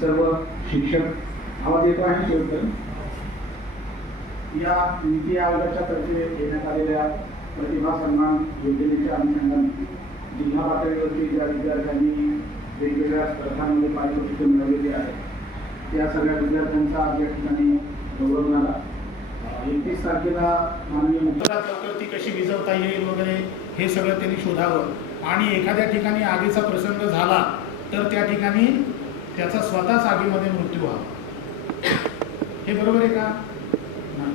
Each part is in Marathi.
सर्व शिक्षक आवाज येतो आहे शेवट या नीती आयोगाच्या तर्फे घेण्यात आलेल्या प्रतिभा सन्मान योजनेच्या अनुषंगाने जिल्हा पातळीवरती ज्या विद्यार्थ्यांनी वेगवेगळ्या स्पर्धांमध्ये पारितोषिके मिळवलेली आहेत त्या सगळ्या विद्यार्थ्यांचा आज या ठिकाणी गौरव झाला. 31 तारखेला माननीय लवकर ती कशी विझवता येईल वगैरे हे सगळं त्यांनी शोधावं आणि एखाद्या ठिकाणी आगीचा प्रसंग झाला तर त्या ठिकाणी त्याचा स्वतःच आगीमध्ये मृत्यू व्हावा. हे बरोबर आहे का? नाही.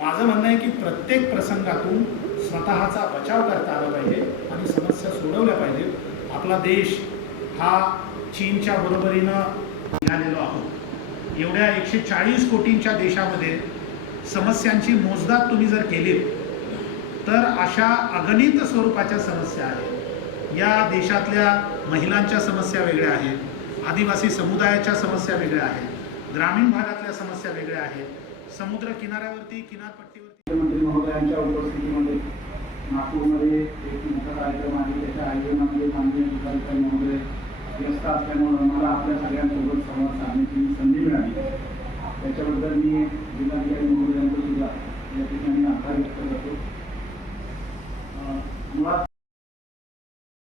माझं म्हणणं आहे की प्रत्येक प्रसंगातून स्वतःचा बचाव करता आला पाहिजे आणि समस्या सोडवल्या पाहिजेत. आपला देश हा चीनच्या बरोबरीनं निघालेलो आहोत. एवढ्या 140 कोटींच्या देशामध्ये समस्यांची मोजदाद तुम्ही जर केली तर अशा अगणित स्वरूपाच्या समस्या आहेत. या देशातल्या महिलांच्या समस्या वेगळ्या आहेत, आदिवासी समुदायाच्या समस्या वेगळ्या आहेत, ग्रामीण भागातल्या समस्या वेगळ्या आहेत, समुद्र किनाऱ्यावरती किनारपट्टीवरती. मुख्यमंत्री महोदयांच्या उपस्थितीमध्ये नागपूरमध्ये एक मोठा कार्यक्रम आहे. त्याच्या आयोजनामध्ये माननीय जिल्हाधिकारी महोदय व्यस्त असल्यामुळे मला आपल्या सगळ्यांसोबत संवाद साधण्याची संधी मिळाली. त्याच्याबद्दल मी जिल्हाधिकारी महोदयांचा सुद्धा या ठिकाणी आभार व्यक्त करतो.